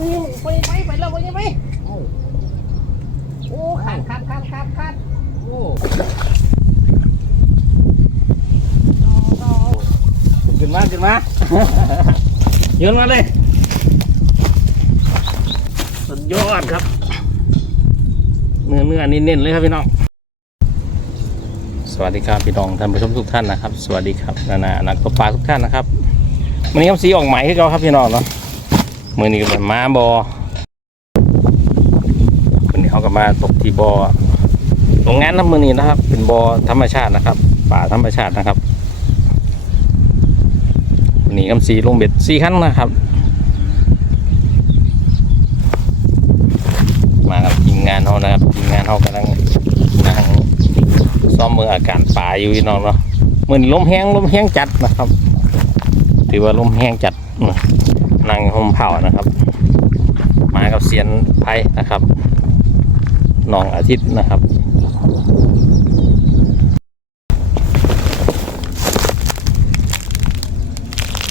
นี่ไปไปไปแล้วไปไปเอ้าโอ้ขาดขาดขาดขาดขาดโอ้ขึ้นมาขึ้นมาโยนมาเลยสุดยอดครับ เนื้อเนื้อนี่เน้นเลยครับพี่น้องสวัสดีครับพี่น้องท่านผู้ชมทุกท่านนะครับ สวัสดีครับนานานักตกปลาทุกท่านนะครับวันนี้ครับสีออกใหม่ให้เราครับพี่น้องเนาะ มือนี้ก็เป็นมาบอวันนี้เขาก็มาตกที่บอโรงงานน้ำมือนี้นะครับ เป็นบอธรรมชาตินะครับ ป่าธรรมชาตินะครับวันนี้กำสีลงเบ็ดสี่ขั้นนะครับ มากับทีมงานเขานะครับทีมงานเขากำลังนั่งซ้อมมืออาการป่าอยู่พี่น้องเนาะมือนลมแห้งลมแห้งจัดนะครับ ถือว่าลมแห้งจัด นั่งห่มเผานะครับ มากับเสียนไพ่นะครับน้องอาทิตย์นะครับ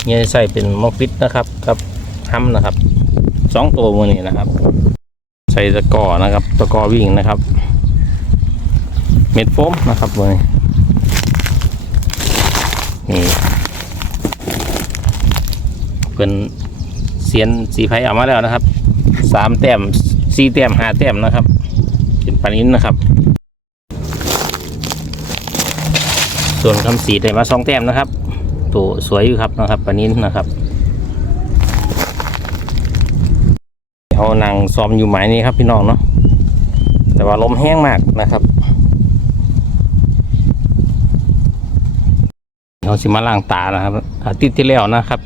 เนี่ยใส่เป็นมอฟิตนะครับกับห้ำนะครับสองตัวมือนี้นะครับ ใส่ตะกอนะครับตะกอวิ่งนะครับ เม็ดโฟมนะครับมือนี้นี่เป็น เสียนสีไฟเอามาแล้วนะครับสามแต้มสี่แต้มห้าแต้มนะครับ เป็นปลานิ้นนะครับ ส่วนคำสีได้มาสองแต้มนะครับตัวสวยอยู่ครับนะครับปลานิ้นนะครับเขานั่งซ้อมอยู่หมายนี้ครับพี่น้องเนาะแต่ว่าลมแห้งมากนะครับเขาสิมาล้างตานะครับอาทิตย์ที่แล้วนะครับ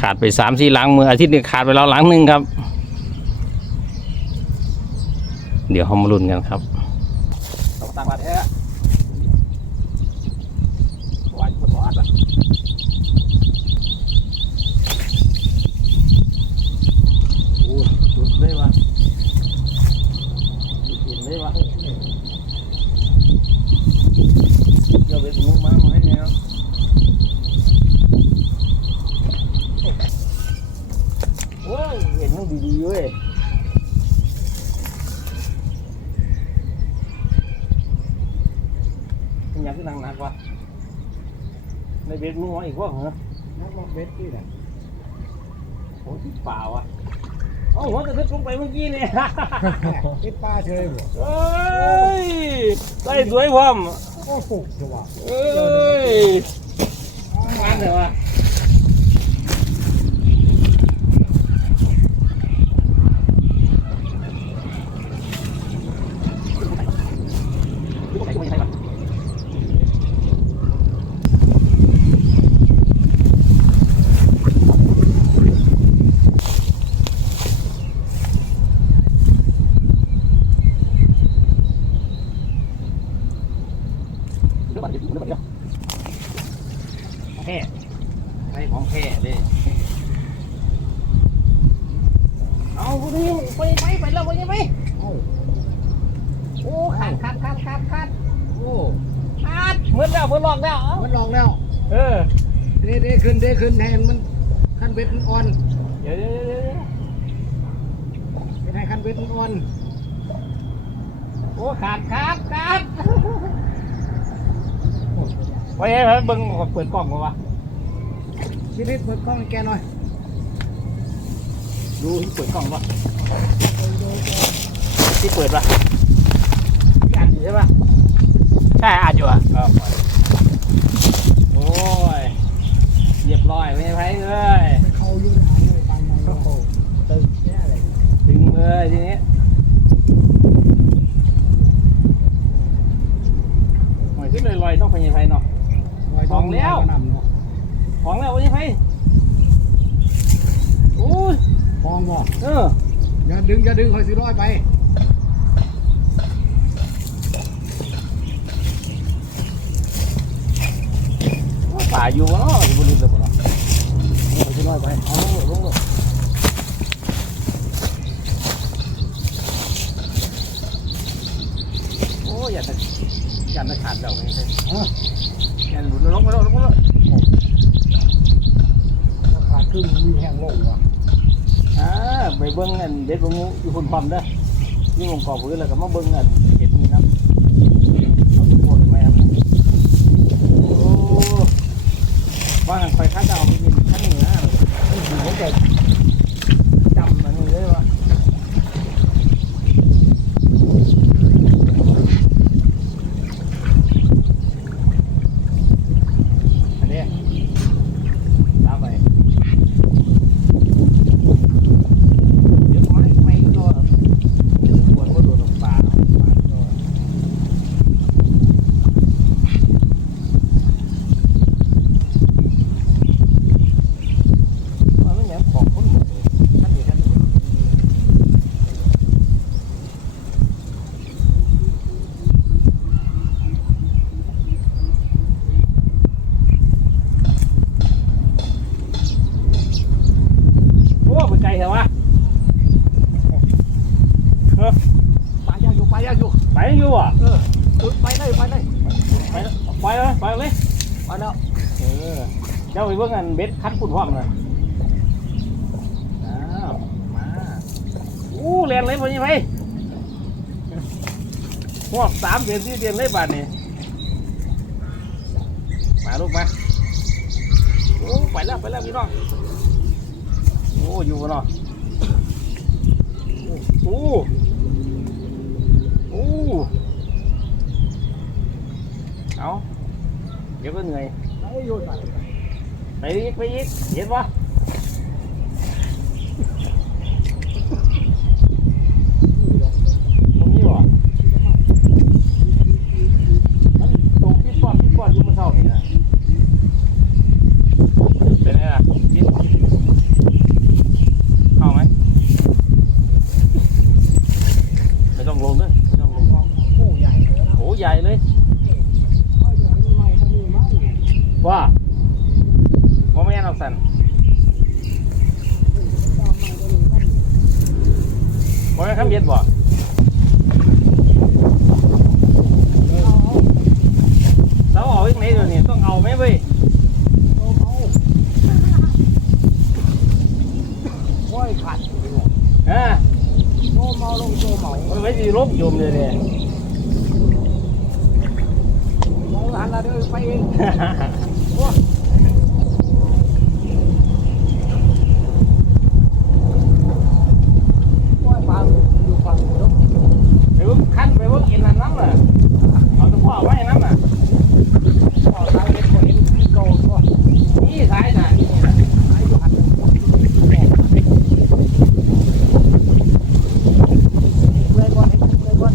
ขาดไปสามสี่ล้างมืออาทิตย์นี้ขาดไปแล้วล้างหนึ่งครับ เดี๋ยวเขามาลุ้นกันครับต่างประเทศวัดวัดโอ้จุดเลยวะเห็นเลยวะเดี๋ยวไปดูมามาให้เนี่ย โอ้ยเห็นมันดีๆเว้ยมั นอยากขึ้นหนักๆวะในเบ็ดมืออีกว่าเหรอน้องเบ็ดที่ไหนโอ้ที่เปล่าอะเอ้าหัวจะทึกลงไปเมื่อกี้เนี่ยเบ็ดปลาเฉยบ่เอ้ยไล่สวยพร้อมโอ้โหสว่างเอ้ยงานเหรอวะเดี๋ยวก่อนเดี๋ยวเดี๋ยวก่อนเดี๋ยวแค่ไอ้ของแค่เลยเอาพวกนี้ไปไปไปแล้วไปไป เอ้า โอ้ขาดขาดขาดขาดขาด โอ้ ขาดเหมือนแล้วเหมือนหลอกแล้ว มันลองแล้ว เออ เด้เด้ขึ้นเด้ขึ้นแทนมันคันเบ็ดมันอ่อนเดี๋ยวเดี๋ยวเดี๋ยวเดี๋ยวเป็นให้คันเบ็ดมันอ่อนโอ้ขาดขาดขาดโอ้ไปเฮ้ยเบิ่งเปิดกล้องมาวะชีวิตเปิดกล้องให้แกหน่อยดูที่เปิดกล้องวะที่เปิดปะที่อ่านอยู่ใช่ปะ ใช่อ่านอยู่อะโอ้ยเรียบร้อยไม่ไพ่เลยไปเข้าอยู่ในหางเลยตามมาโอ้โหตึงแค่อะไรดึงเลยทีนี้หอยขึ้นลอยๆต้องพยายามเนาะของแล้วนำเนาะของแล้วพยายามโอ้ยฟองบ่เอออย่าดึงอย่าดึงคอยสิร้อยไปาอยู่วะเนาะอยู่บนดินเลยบ่เนาะคอยสิร้อยไปเอาลงลงลงโอ้ยอย่าตะอย่าตะขาดแล้วไงใช่อย่าหลุดลงไปลงลงไปลงราคาครึ่งมีแห้งลงว่ะอ่าไปเบิ้งอันเด็ดบิ้งอยู่คนความเด้อนี่ผมกอบพื้นแล้วก็มาเบิ้งอันเห็ดนี่นะเอาทุกคนแม่ครับโอ้ว่างันคอยคัดเอาไปกินขั้นเหนือผมจะจำมันเลยว่าอันนี้ตามไป เดี๋ยวไม่ไม่ก็ปวดก็โดนลงป่าป่าก็มันไม่เหมือนของคนหมดเลยท่านนี้ท่านนี้โอ้เป็นใจเหรอวะ ไปยากอยู่ไปยากอยู่ ไปอยู่อะ เออเออไปเลยไปเลย ไปแล้วไปเลยไปเลย ไปแล้ว เออเจ้าไปเบิ่งอันเบ็ดคัดฝุ่นพร้อมเลยอ้าวมาอู้เรียนเลยพอยี่ไหมหวกสามเดือนสี่เดือนเลยบาทนี่มาลูกมาโอ้ไปแล้วไปแล้วพี่น้องโอ้อยู่เนาะโอ้โอ้เอาเดี๋ยวก็เหนื่อยไปอยู่ไป ไปอีกไปอีกเห็นปะตรงนี้วะมันตรงที่ปอดที่ปอดอยู่เมื่อเช้านี่นะเป็นไงล่ะกินเข้าไหมไม่ต้องลงด้วยไม่ต้องลง โอ้ใหญ่เลยนะ โอ้ใหญ่เลย ไม่ใหญ่ไม่ไม่ไม่ไม่ ว่าว่าไม่ยันเอาสัน ว่าไม่นคำเย็นบ่เสาออกอีกไหนเดี๋ยวนี้ต้องเอาไหมเว้ยโตเมาโอ้ยขัดฮะโตเมาลงโตเมามันไม่ดีลบยมเลยเนี่ยเมาหันละเดินไปเองโอ้ยปลาอยู่ฝั่งนู้น ไปเบิ่งคันไปเบิ่งกินอันน้ำน่ะเอาตะพ่อไว้น้ำน่ะ พอตายเล็กกว่าเห็นที่เก่าก็ นี่สายน่ะนี่น่ะ หายอยู่หันเลยก่อนเห็นเลยก่อน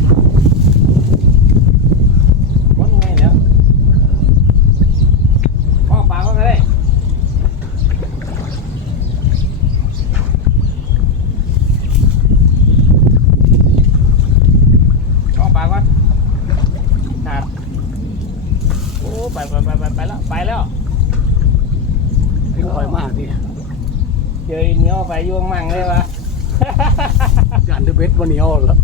คนไงเนี่ยพ่อปากก็ได้พ่อปากก่อนขาดโอ้ไปไปไปไปไปแล้วไปแล้ว ถึงคอยมากดิ เจออีเหนี ยวไปยวงมั่งเลยวะยันเดเบ็ดวันนี้เอาละ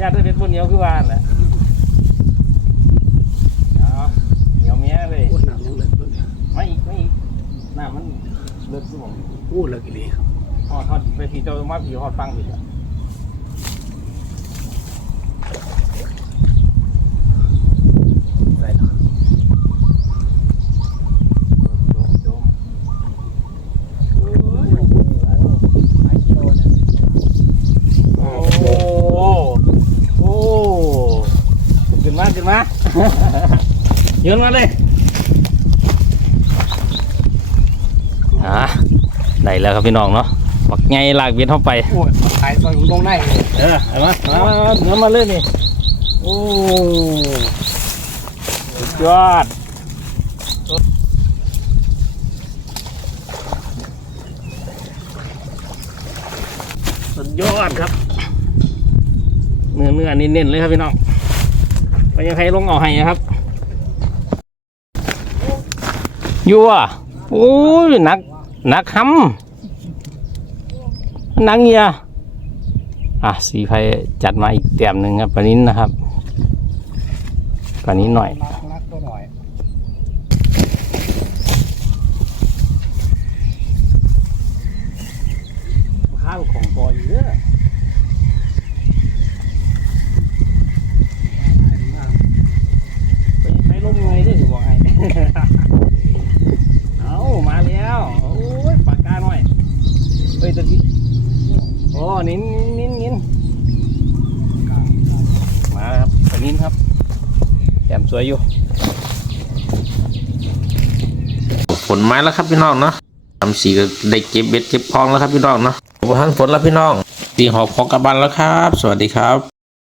ญาติเป็นบุญเหนียวคือบ้านแหละเอาเหนียวเมียเลย โอ้หนักยังเลยตัวนี้ไม่อีกไม่อีกหน้ามันเลิกทุกผมโอ้เลิกอีหลีหอดหอดไปผีเจ้ามาผีหอดฟังผีอะ ใส่ละ โดมโดมโอ้ย หายกิโลเนี่ย โอ้โอ้ขึ้นมาขึ้นมา โยนมาเลยอะได้แล้วครับพี่น้องเนาะปักไงลากเบียนเข้าไปโอ้ยขายซอยของตรงไหนเลยเออเอามามามามาเนื้อมาเลยนี่โอ้สุดยอดสุดยอดครับ เนื้อเนื้อนี่เน้นเลยครับพี่น้อง ไปยังใครลงเอาให้นะครับยัวโอ้ยหนักหนักคำนังเงียอะสีไฟจัดมาอีกเต็มหนึ่งครับปานิ้นนะครับปานิ้นหน่อยข ข้าวของปออยู่เด้อไปใช้ลมไงเด้อสิบอกให้ เอามาแล้วโอ้ยปากกาหน่อยเฮ้ยตัวนี้ โอ้นิ้นนิ้นนิ้นมาครับไปนิ้นครับแจ่มสวยอยู่ฝนมาแล้วครับพี่น้องเนาะทำสีก็ได้เก็บเบ็ดเก็บคลองแล้วครับพี่น้องเนาะขอทันฝนแล้วพี่น้องตีหอบของกลับบ้านแล้วครับ สวัสดีครับ